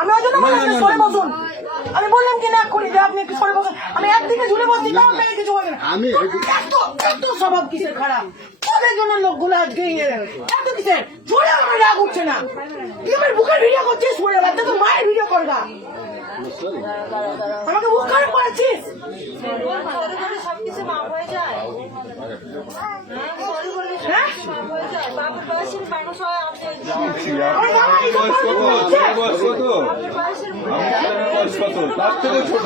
আমি ওই জন্য বললাম সরে বসুন। আমি বললাম কি না করি যে আপনি একটু সরে বসুন। আমি একদিকে ঝুলে বসছি তাও আপনাকে কিছু বলবেন না। এত স্বভাব কিসের খারাপ? তোদের জন্য লোকগুলো আজকে এত কিসের ঝুলে আমার রাগ উঠছে না। তুই আমার বুকের ভিডিও করছিস, সরে বাচ্চা তো মায়ের ভিডিও করবা, আমাকে বুক খারাপ করেছিস। সবকিছু মাপ হয়ে যায়। হ্যাঁ বাপের বয়সের মানুষ হয় আমার বাবা এইসব তার থেকে ছোট।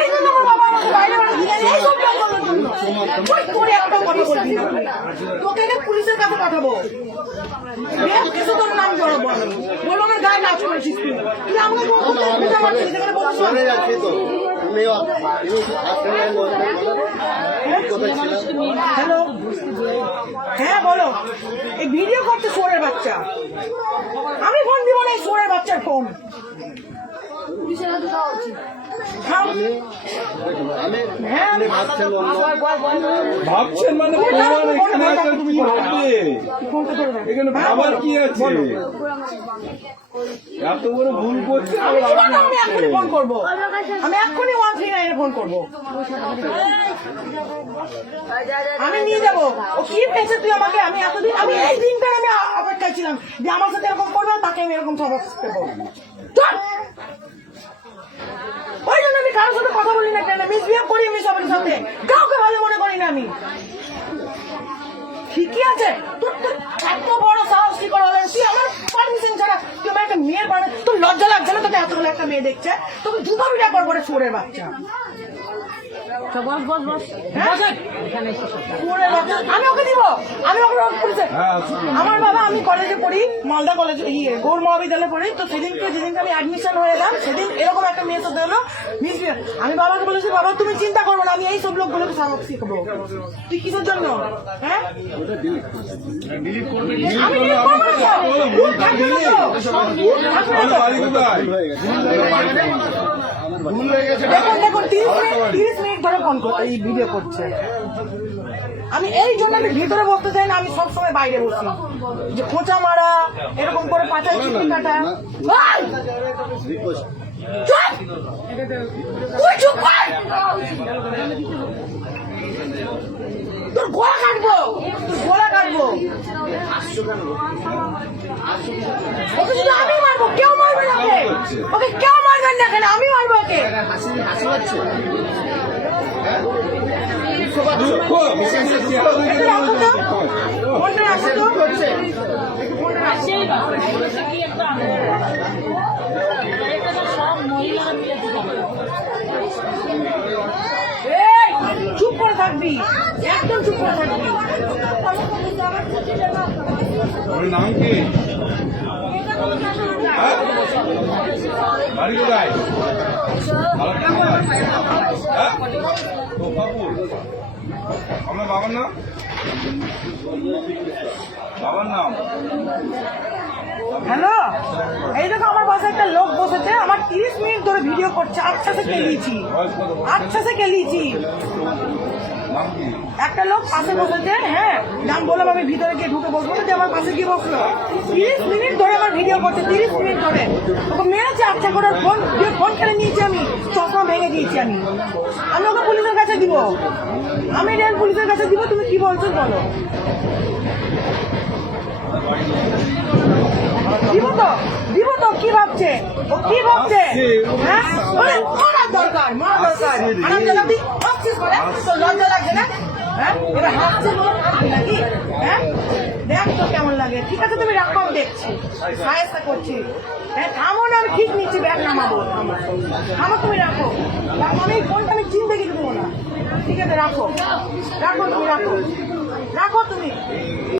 এই জন্য আমার বাবা আমাকে বাইরে বাড়াতে যায়, এইসব লোকগুলোর জন্য। তুই তোরে একটা কথা বলবি না, তোকে এনে পুলিশের কাছে পাঠাবো। বেশ কিছু তোর নাম জড়াবো আমি, বলবো আমার গায়ে নাচ করেছিস তুই। তুই আমাকে বুঝে মারছিস, এখানে বলছিস হ্যালো, হ্যাঁ বলো। এই ভিডিও করছে সোরের বাচ্চা, আমি ফোন দিব না এই সোরের বাচ্চার ফোন। পুলিশের হাতে দেওয়া উচিত। হ্যাঁ আমি ভাবছেন মানে প্রমাণ এখানে আছে, কি ভাববে? ফোনটা ধরে রাখ। এখানে ভাবার কি আছে? এত বড় ভুল করছে আমি জীবনে আমি এক্ষুনি ফোন করবো, আমি এক্ষুনি 139 ফোন করবো। আমি নিয়ে যাবো। ও কি পেয়েছে তুই আমাকে? আমি এতদিন আমি এই দিনটা আমি অপেক্ষায় ছিলাম যে আমার সাথে এরকম করবে, তাকে আমি এরকম সবক দেবো। চল, ওই জন্য আমি কারোর সাথে কথা বলি না, কেন মিসবিহেভ করি আমি সবার সাথে, কাউকে ভালো মনে করি না আমি। ঠিকই আছে, তোর তো এত বড় সাহস কি করে হলেন? তুই আমার পারমিশন ছাড়া তুই আমার একটা মেয়ের বাড়ি, তোর লজ্জা লাগছে না? তোকে এতগুলো একটা মেয়ে দেখছে, তোকে জুতো বিটা করবো রে সোরের বাচ্চা। আমি ওকে দিব, আমি ওকে পুলিশে। আমার বাবা, আমি কলেজে পড়ি, মালদা কলেজে গৌর মহাবিদ্যালয়ে পড়ি। তো সেদিনকে যেদিনকে আমি অ্যাডমিশন হয়ে এলাম, সেদিন এরকম একটা মেয়ে সাথে হলো মিসবিহেভ। আমি বাবাকে বলেছি, বাবা তুমি চিন্তা করবো না, আমি এই সব লোকগুলোকে সাবক শিখবো। তুই কিসের জন্য? হ্যাঁ আমি delete করবো না তো। ভুল থাকবে না তো। ভুল থাকবে না তো। দেখুন দেখুন 30 মিনিট ধরে ফোন করতে এই ভিডিও করছে। আমি এই জন্য আমি ভিতরে বসতে চাই না, আমি সবসময় বাইরে বসি, যে খোঁচা মারা, এরকম করে পাচাই চিঠি কাটা। চুপ! তুই চুপ কর! তোর গলা কাটবো, তোর গলা কাটবো। ওকে শুধু আমি মারবো, কেউ মারবে না ওকে। ওকে কেউ মারবেন না, কেন আমি মারবো ওকে। ফোনটা রাখো তো। এই, চুপ করে থাকবি, একদম চুপ করে থাকবি। ওর নাম কি? বাড়ি কোথায়? আমার বাবার নাম? বাবার নাম? হ্যালো, এই দেখো আমার পাশে একটা লোক বসেছে, আমার 30 মিনিট ধরে ভিডিও করছে। আচ্ছা সে কেলিয়েছি, আচ্ছা সে কেলিয়েছি। নাম কি? একটা লোক পাশে বসেছে, হ্যাঁ নাম বললাম, আমি ভিতরে গিয়ে ঢুকে বসবো না, যে আমার পাশে গিয়ে বসলো। 30 মিনিট ধরে আমার ভিডিও করছে, 30 মিনিট ধরে। ওকে মেরেছে, আচ্ছা করে ফোন দিয়ে ফোন কেড়ে নিয়েছি, আমি চশমা ভেঙে দিয়েছি। আমি ওকে পুলিশের কাছে দিব, আমি রেল পুলিশের কাছে দিব। তুমি কি বলছো বলো? দিব তো, কি ভাবছে ও? কি ভাবছে? হ্যাঁ মারার দরকার, মারা দরকার। আরাম জানাবি, হাসছিস করে, তোর লজ্জা লাগছে না? হ্যাঁ এবার হাসছে নাকি? হ্যাঁ দেখ তো কেমন লাগে। ঠিক আছে তুমি রাখো, আমি দেখছি, সাহায্য করছি। হ্যাঁ থামো না, আমি ঠিক নিচ্ছি, ব্যাগ নামাবো। থামো, তুমি রাখো, আমি এই ফোনটা আমি চিনতে কিছু দেবো না। ঠিক আছে রাখো, রাখো তুমি, রাখো, রাখো তুমি।